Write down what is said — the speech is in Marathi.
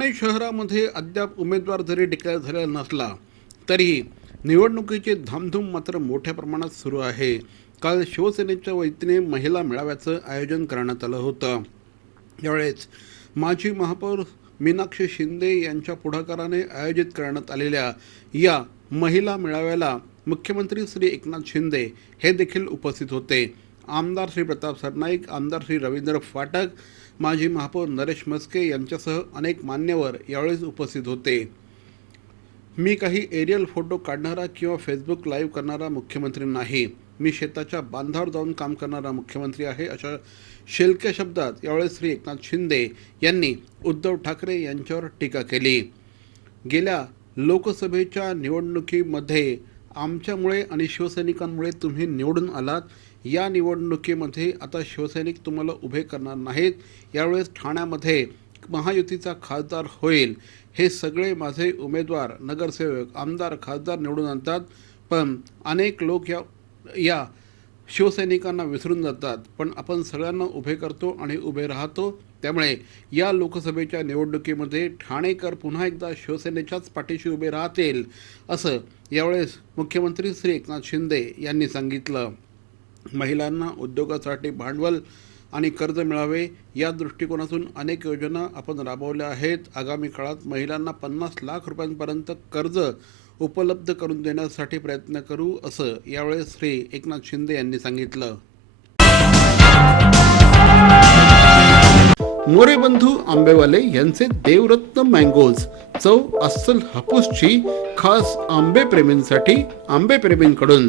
ठाणे शहरामध्ये अद्याप उमेदवार जरी डिक्लेअर झालेला नसला तरी निवडणुकीची धामधूम मात्र मोठ्या प्रमाणात सुरू आहे. काल शिवसेनेच्या वतीने महिला मेळाव्याचं आयोजन करण्यात आलं होतं. यावेळेस माजी महापौर मीनाक्षी शिंदे यांच्या पुढाकाराने आयोजित करण्यात आलेल्या या महिला मेळाव्याला मुख्यमंत्री श्री एकनाथ शिंदे हे देखील उपस्थित होते. आमदार श्री प्रताप सरनाईक आमदार श्री रवींद्र फाटक माजी महापौर नरेश मस्के यांच्यासह अनेक मान्यवर यावेळेस उपस्थित होते. मी काही एरियल फोटो काढणारा किंवा फेसबुक लाईव्ह करणारा मुख्यमंत्री नाही. मी शेताच्या बांधावर जाऊन काम करणारा मुख्यमंत्री आहे अशा शेलक्या शब्दात यावेळेस श्री एकनाथ शिंदे यांनी उद्धव ठाकरे यांच्यावर टीका केली. गेल्या लोकसभेच्या निवडणुकीमध्ये आमच्यामुळे आणि शिवसैनिकांमुळे तुम्ही निवडून आलात. या निवडणुकीमध्ये आता शिवसैनिक तुम्हाला उभे करणार नाहीत. यावेळेस ठाण्यामध्ये महायुतीचा खासदार होईल. हे सगळे माझे उमेदवार नगरसेवक आमदार खासदार निवडून आणतात. पण अनेक लोक या या शिवसैनिकांना विसरून जातात. पण आपण सगळ्यांना उभे करतो आणि उभे राहतो. त्यामुळे या लोकसभेच्या निवडणुकीमध्ये ठाणेकर पुन्हा एकदा शिवसेनेच्याच पाठीशी उभे राहतील असं यावेळेस मुख्यमंत्री श्री एकनाथ शिंदे यांनी सांगितलं. महिलांना उद्योगासाठी भांडवल आणि कर्ज मिळावे या दृष्टिकोनातून अनेक योजना आपण राबवल्या आहेत. आगामी काळात महिलांना पन्नास लाख रुपयांपर्यंत कर्ज उपलब्ध करून देण्यासाठी प्रयत्न करू असं यावेळेस श्री एकनाथ शिंदे यांनी सांगितलं. मोरे बंधू आंबेवाले यांचे देवरत्न मँगोज चव अस्सल हापूसची खास आंबे प्रेमींसाठी आंबे प्रेमींकडून